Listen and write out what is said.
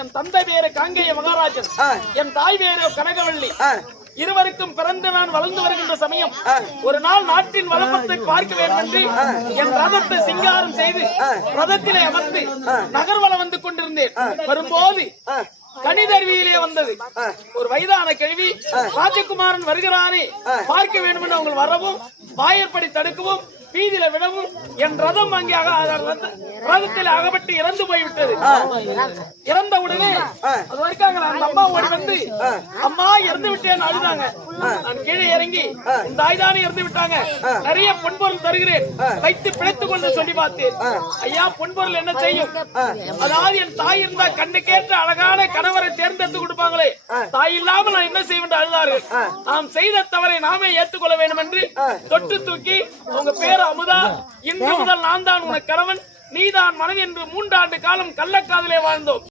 என் தந்தை பேரு காங்கேய மகாராஜன், என் தாய் பேரு கனகவள்ளி. இருவருக்கும் பிறந்து நான் வளர்ந்து வருகின்ற சமயம் ஒரு நாள் நாட்டின் வளப்பத்தை பார்க்க வேண்டும் என்று என் ரதத்தை சிங்காரம் செய்து ரதத்திலே அமர்ந்து நகர்வலம் வந்து கொண்டிருந்தேன். வரும்போது கணிதருவியிலே வந்தது ஒரு வயதான கேள்வி, ராஜகுமாரன் வருகிறானே பார்க்க வேண்டும் என்று அவங்க வரவும் வாயற்படி தடுக்கவும் வீதியில விடவும் என் ரதம் அங்கே ரதத்தில் அகப்பட்டு இறந்து போய்விட்டது. இறந்த உடனே அது வரைக்கும் அந்த அம்மா ஓடி வந்து அம்மா இறந்து விட்டேன்னு அழுதாங்க. நான் கீழே இறங்கி இந்த தாய்தானே இறந்து விட்டாங்க, நிறைய பொன்பொருள் தருகிறேன் வைத்து பிழைத்துக் கொண்டு சொல்லி பார்த்தேன். ஐயா பொன்பொருள் என்ன செய்யும்? அதாவது என் தாய் இருந்தா கண்ணு கேட்ட அழகான கணவரை தேர்ந்தெடுத்து கொடுப்பாங்களே, தாய் இல்லாமல் நான் என்ன செய்வேன் அழுதார்கள். நாம் செய்த தவறை நாமே ஏற்றுக்கொள்ள வேண்டும் என்று தொட்டு தூக்கி உங்க பேர் அமுதா, இன்று முதல் நான் தான் உனக்கு கணவன், நீதான் மனைவி என்று 3 ஆண்டு காலம் கள்ளக்காதலே வாழ்ந்தோம்.